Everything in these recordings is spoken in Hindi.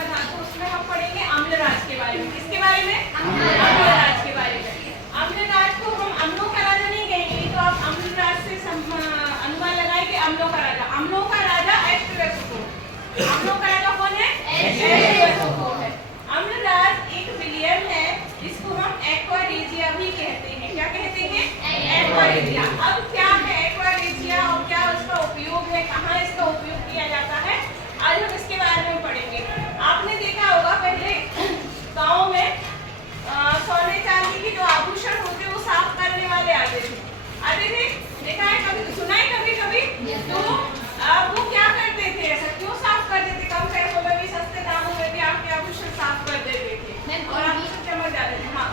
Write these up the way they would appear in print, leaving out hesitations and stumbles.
का धातु, उसमें हम पढ़ेंगे अम्लराज के बारे में। किसके बारे में? अम्लराज के बारे में। अम्लराज को हम अम्लों का राजा नहीं कहेंगे, तो आप अम्लराज से अनुमान लगाए कि अम्लों का राजा। अम्लों का राजा एस्ट्रोवेसोफोर। अम्लों का राजा कौन है? एस्ट्रोवेसोफोर है। अम्लराज एक विलियन है, जिसको हम एक्वारेजिया भी कहते हैं। क्या कहते हैं? एक्वारेजिया। अब क्या है एक्वारेजिया और क्या उसका उपयोग है, कहाँ इसका उपयोग किया जाता है, आज हम इसके बारे में पढ़ेंगे। आपने देखा होगा पहले गाँव में सोने चांदी के जो आभूषण होते वो साफ करने वाले आते थे। देखा है कभी, सुना है कभी कभी? तो वो क्या करते थे, ऐसा क्यों साफ करते थे? कम पैसों में भी, सस्ते दामों में भी आपके आभूषण साफ कर देते थे और आभूषण चमक जाते थे। हाँ,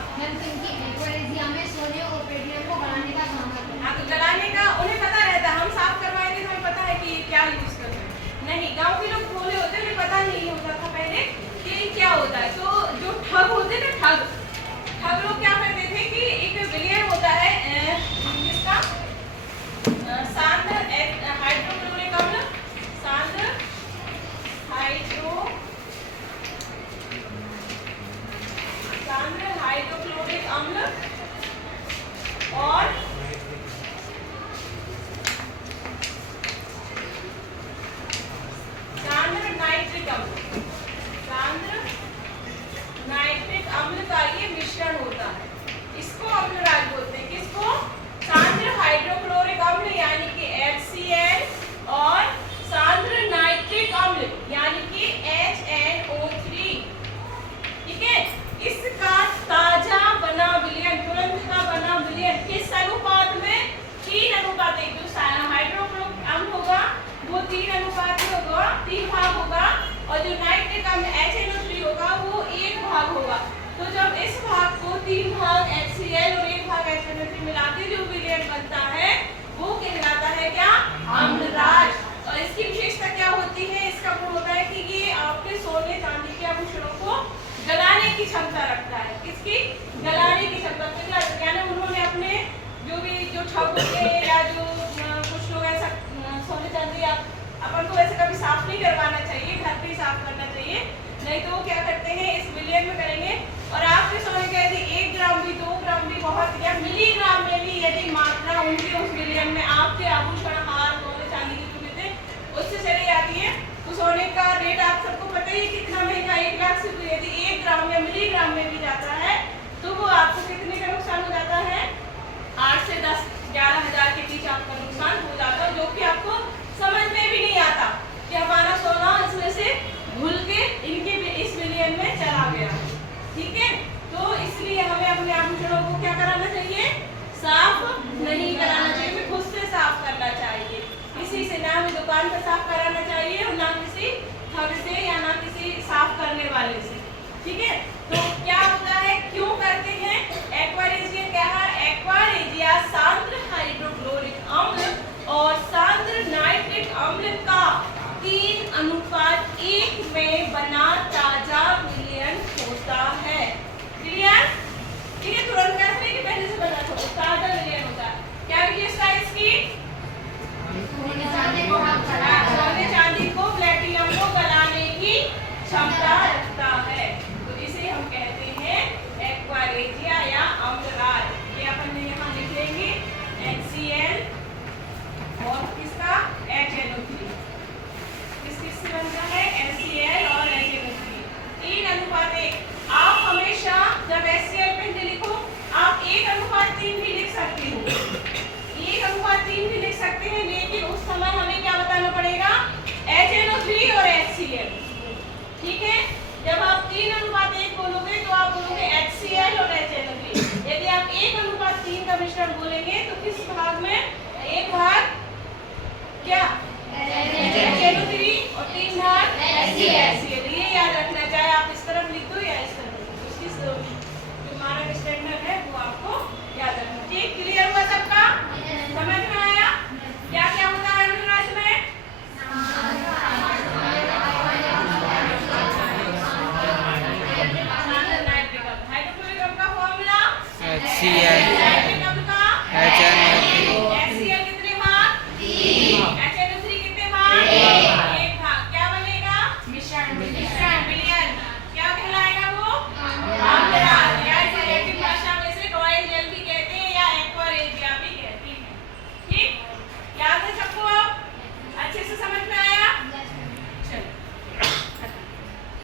सोने और प्लेटिनम को गलाने का काम करते हैं। हाँ, तो गलाने का उन्हें पता रहता है। हम साफ करवाएंगे तो हमें पता है कि क्या यूज करते हैं। नहीं, गाँव के लोग भोले होते, उन्हें पता नहीं होता था पहले कि क्या होता है। तो जो ठग होते थे, ठग लोग क्या करते थे कि एक विलियन होता है जिसका सांद्र हाइड्रोक्लोरिक अम्ल, सांद्र हाइड्रोक्लोरिक अम्ल और सांद्र नाइट्रिक अम्ल, सांद्र नाइट्रिक अम्ल का ये मिश्रण होता है। इसको अम्लराज बोलते हैं। किसको? सांद्र हाइड्रोक्लोरिक अम्ल यानी कि HCl और सांद्र नाइट्रिक अम्ल यानी कि HNO3। ठीक है, इसका ताजा बना विलयन, तुरंत का बना विलयन किस अनुपात में? 3:1। जो हाइड्रोक्लोरिक अम्ल होगा वो 3:1 होगा, 3 भाग होगा, और जो नाइट्रिक अम्ल HNO3 होगा वो 1 भाग होगा। तो जब इस भाग को 3 भाग HCl और 1 भाग HNO3 मिला के जो विलयन बनता है वो कहलाता है क्या? अम्लराज। और इसकी विशेषता क्या होती है? इसका गुण होता है कि ये आपके सोने चांदी के आभूषणों को गलाने की क्षमता रखता है। किसकी? गलाने की क्षमता। यानी उन्होंने अपने जो ठग होते या जो कुछ लोग ऐसा सोने चांदी अपन को वैसे कभी साफ नहीं करवाना चाहिए, घर पे ही साफ करना चाहिए। नहीं तो वो क्या करते हैं, इस विलियन में करेंगे और आपके सोने का यदि 1 ग्राम भी 2 ग्राम भी बहुत, या मिलीग्राम में भी यदि मात्रा उनके उस विलियन में आपके आभूषण हार सोने चांदी के टुकड़े थे उससे चली जाती है, तो सोने का रेट आप सबको पता ही कितना महंगा, 1 लाख से यदि 1 ग्राम या मिलीग्राम में भी जाता है तो वो आपको कितने का नुकसान हो जाता है? 8 से 10-11 हजार के बीच आपका नुकसान हो जाता है, जो कि आपको समझ में भी नहीं आता कि हमारा सोना इसमें से भूल के इनके इस विलियन में चला गया। ठीक है, तो इसलिए हमें अपने आभूषणों को क्या कराना चाहिए? साफ नहीं कराना चाहिए, खुद से साफ करना चाहिए। किसी से ना हमें दुकान पर साफ कराना चाहिए और ना किसी ठग से या ना किसी साफ करने वाले से। ठीक है, तो क्या होता है, क्यों करते हैं? एक्वारेजिया क्या है? एक्वारेजिया सांद्र हाइड्रोक्लोरिक अम्ल और सांद्र नाइट्रिक अम्ल का 3:1 में बना ताजा विलयन होता है। क्लियर? ठीक है, तुरंत कैसे नहीं कि पहले से बना था, ताजा विलयन होता है। क्या विशेषता है इसकी? सोने चांदी को, प्लेटिनम को गलाने की क्षमता रखता है, तो इसे हम कहते हैं एक्वारेजिया या अम्लराज। ये अपन यहाँ लिख लेंगे HCl और किसका? HNO3। किससे बनता है? HCl और HNO3। 3:1। आप हमेशा जब HCl पहले लिखो आप 1:3 भी लिख सकते हो, 1:3 भी लिख सकते हैं, लेकिन उस समय हमें क्या बताना पड़ेगा? HNO3 और HCl। ठीक है, जब आप 3:1 बोलोगे तो आप बोलोगे HCl और HNO3। यदि आप 1:3 का मिश्रण बोलेंगे तो किस भाग में? 1 भाग क्या? HNO3 और 3 भाग HCl। ये याद रखना, चाहे आप इस तरफ लिख